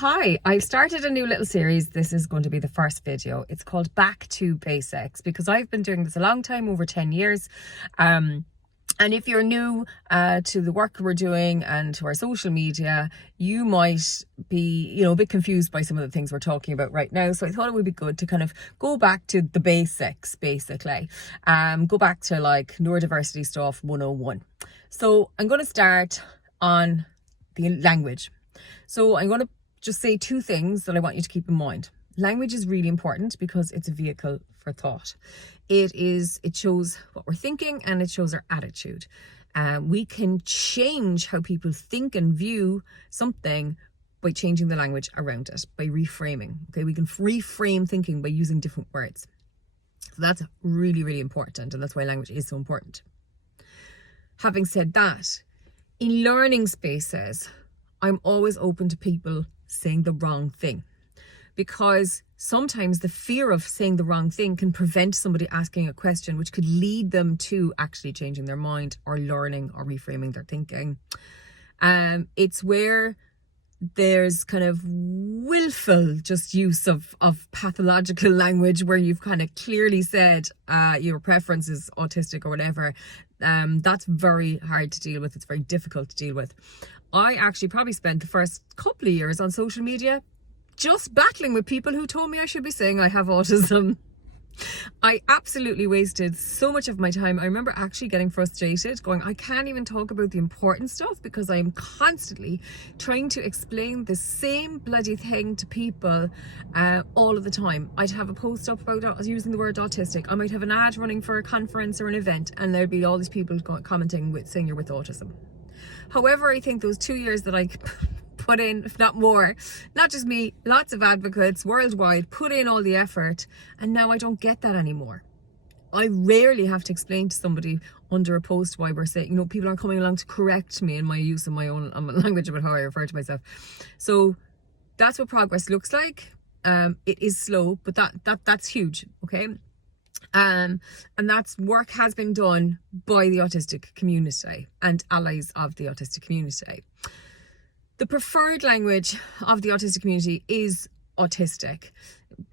Hi, I've started a new little series. This is going to be the first video. It's called Back to Basics because I've been doing this a long time, over 10 years. And if you're new to the work we're doing and to our social media, you might be, a bit confused by some of the things we're talking about right now. So I thought it would be good to kind of go back to the basics, basically. Go back to like neurodiversity stuff 101. So I'm going to start on the language. So I'm going to just say two things that I want you to keep in mind. Language is really important because it's a vehicle for thought. It shows what we're thinking and it shows our attitude. We can change how people think and view something by changing the language around it, by reframing. Okay, we can reframe thinking by using different words. So that's really, really important, and that's why language is so important. Having said that, in learning spaces, I'm always open to people saying the wrong thing, because sometimes the fear of saying the wrong thing can prevent somebody asking a question which could lead them to actually changing their mind or learning or reframing their thinking. It's where there's kind of willful just use of pathological language where you've kind of clearly said your preference is autistic or whatever. That's very hard to deal with. It's very difficult to deal with. I actually probably spent the first couple of years on social media just battling with people who told me I should be saying I have autism. I absolutely wasted so much of my time. I remember actually getting frustrated, going, I can't even talk about the important stuff because I'm constantly trying to explain the same bloody thing to people all of the time. I'd have a post up about using the word autistic. I might have an ad running for a conference or an event, and there'd be all these people commenting saying you're with autism. However, I think those 2 years that I put in, if not more, not just me, lots of advocates worldwide put in all the effort, and now I don't get that anymore. I rarely have to explain to somebody under a post why we're saying, people are coming along to correct me in my use of my own language about how I refer to myself. So that's what progress looks like. It is slow, but that's huge, okay? And that's work has been done by the autistic community and allies of the autistic community. The preferred language of the autistic community is autistic.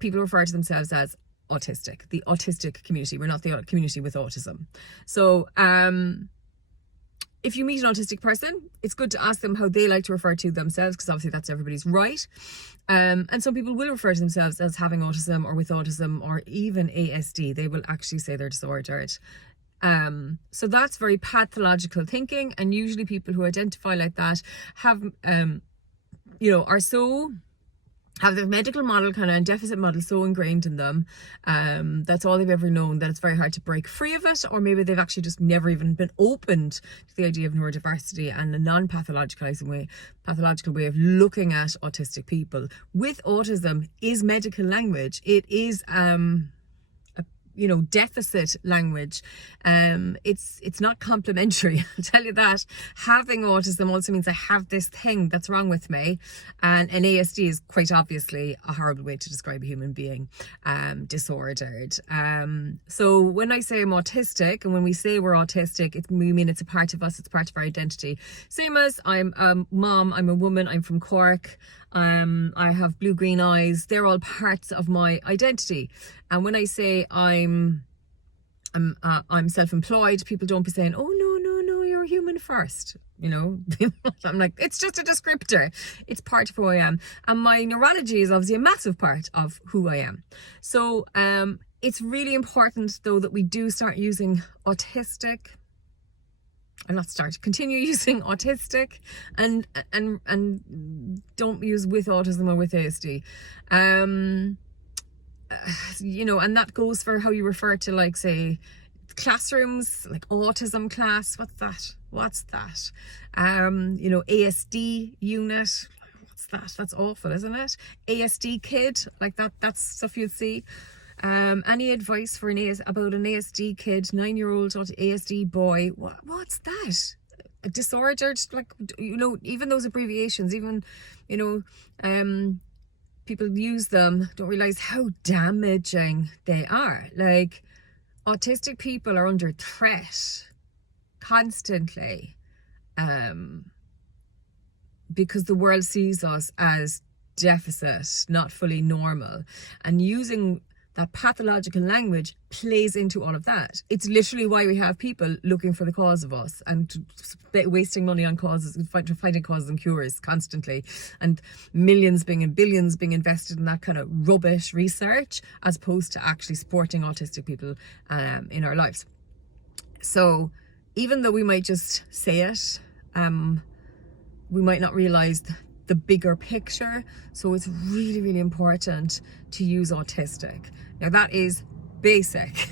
People refer to themselves as autistic, the autistic community. We're not the community with autism. So if you meet an autistic person, it's good to ask them how they like to refer to themselves, because obviously that's everybody's right. And some people will refer to themselves as having autism or with autism or even ASD. They will actually say they're disordered. So that's very pathological thinking, and usually people who identify like that have have the medical model kind of deficit model so ingrained in them, that's all they've ever known, that it's very hard to break free of it, or maybe they've actually just never even been opened to the idea of neurodiversity and a non-pathological way of looking at autistic people. With autism is medical language. It is deficit language. It's not complimentary, I'll tell you that. Having autism also means I have this thing that's wrong with me, and an ASD is quite obviously a horrible way to describe a human being, disordered. So when I say I'm autistic, and when we say we're autistic, we mean it's a part of us, it's part of our identity. Same as I'm a mom, I'm a woman, I'm from Cork, I have blue-green eyes. They're all parts of my identity. And when I say I'm self-employed, people don't be saying, oh no, you're human first. I'm like, it's just a descriptor. It's part of who I am. And my neurology is obviously a massive part of who I am. So it's really important though that we do start using autistic. Continue using autistic and don't use with autism or with ASD. And that goes for how you refer to, like, say, classrooms, like autism class. What's that? ASD unit. What's that? That's awful, isn't it? ASD kid, like that's stuff you'd see. Any advice for about an ASD kid, 9-year-old ASD boy? What's that? A disordered, even those abbreviations, people use them, don't realize how damaging they are. Like, autistic people are under threat constantly, because the world sees us as deficit, not fully normal. And using that pathological language plays into all of that. It's literally why we have people looking for the cause of us and wasting money on causes, finding causes and cures constantly, and billions being invested in that kind of rubbish research, as opposed to actually supporting autistic people in our lives. So even though we might just say it, we might not realize the bigger picture. So it's really, really important to use autistic. Now that is basic.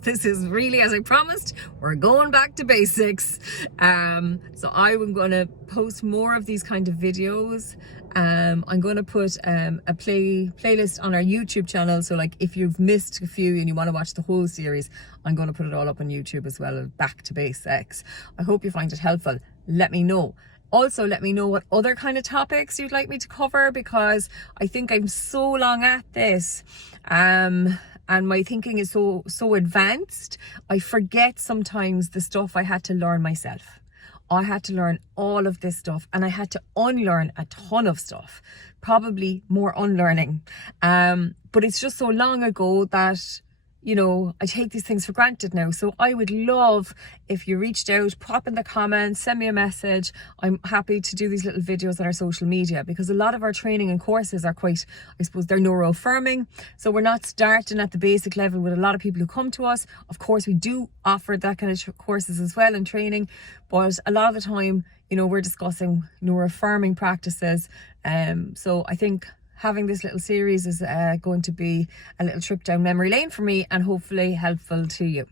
This is really, as I promised, we're going back to basics. So I'm going to post more of these kind of videos. I'm going to put a playlist on our YouTube channel. So like if you've missed a few and you want to watch the whole series, I'm going to put it all up on YouTube as well, back to basics. I hope you find it helpful. Let me know. Also, let me know what other kind of topics you'd like me to cover, because I think I'm so long at this. And my thinking is so advanced, I forget sometimes the stuff I had to learn myself. I had to learn all of this stuff, and I had to unlearn a ton of stuff, probably more unlearning. But it's just so long ago that, you know, I take these things for granted now. So I would love if you reached out, pop in the comments, send me a message. I'm happy to do these little videos on our social media, because a lot of our training and courses are quite, I suppose, they're neuroaffirming. So we're not starting at the basic level with a lot of people who come to us. Of course, we do offer that kind of courses as well and training, but a lot of the time, you know, we're discussing neuroaffirming practices. So I think having this little series is going to be a little trip down memory lane for me, and hopefully helpful to you.